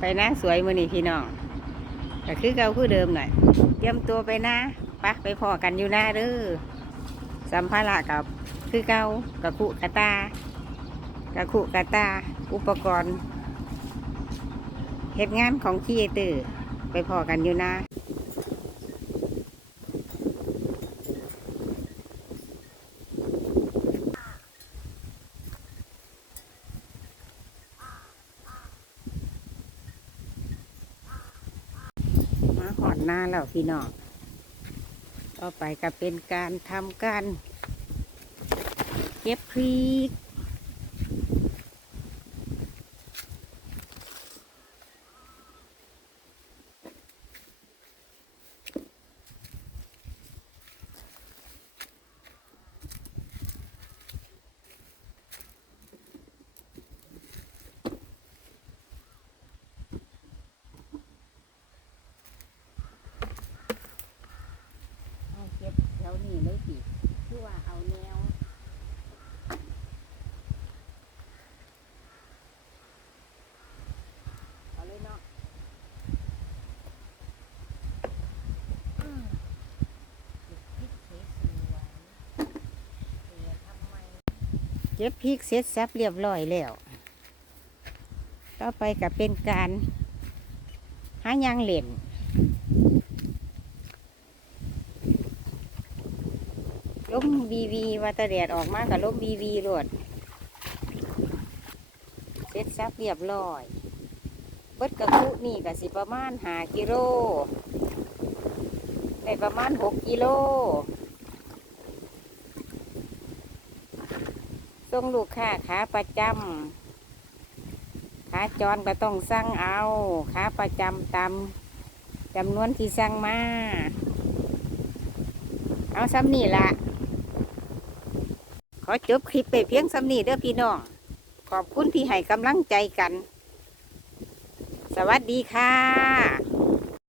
ไปนะสวยมือนี่พี่น้องก็คือเก่าคือเดิมหน่อยเตรียมตัวไปนะปะไปพอกันอยู่หน้าเด้อสัมภาระกับคือเก่ากับคุกะตากะคุกะตา อุปกรณ์เหตุงานของคีเอเตอร์ไปพอกันอยู่หน้ามา หน้าแล้วพี่น้องต่อไปก็เป็นการทำการเก็บพริก เอาเก็บแถวนี้เลยสิคือว่าเอาแนว เอาเลยเนาะอืมเก็บพริกเสร็จสับเรียบร้อยแล้ว ต่อไปก็เป็นการหายางเหล่นล้มบีวีวัตะแดดออกมากับล้มบีวีรวดเสร็จซับเรียบร้อย เบิดกระคุนี่ก็สิประมาณหากิโลได้ประมาณหกกิโล ส่งลูกค้าขาประจำขาจรก็ต้องสั่งเอาขาประจำตามจำนวนที่สั่งมา เอาซ้ำนี่ละขอจบคลิปไปเพียงสำนี่เด้อพี่น้อง ขอบคุณที่ให้กำลังใจกัน สวัสดีค่ะ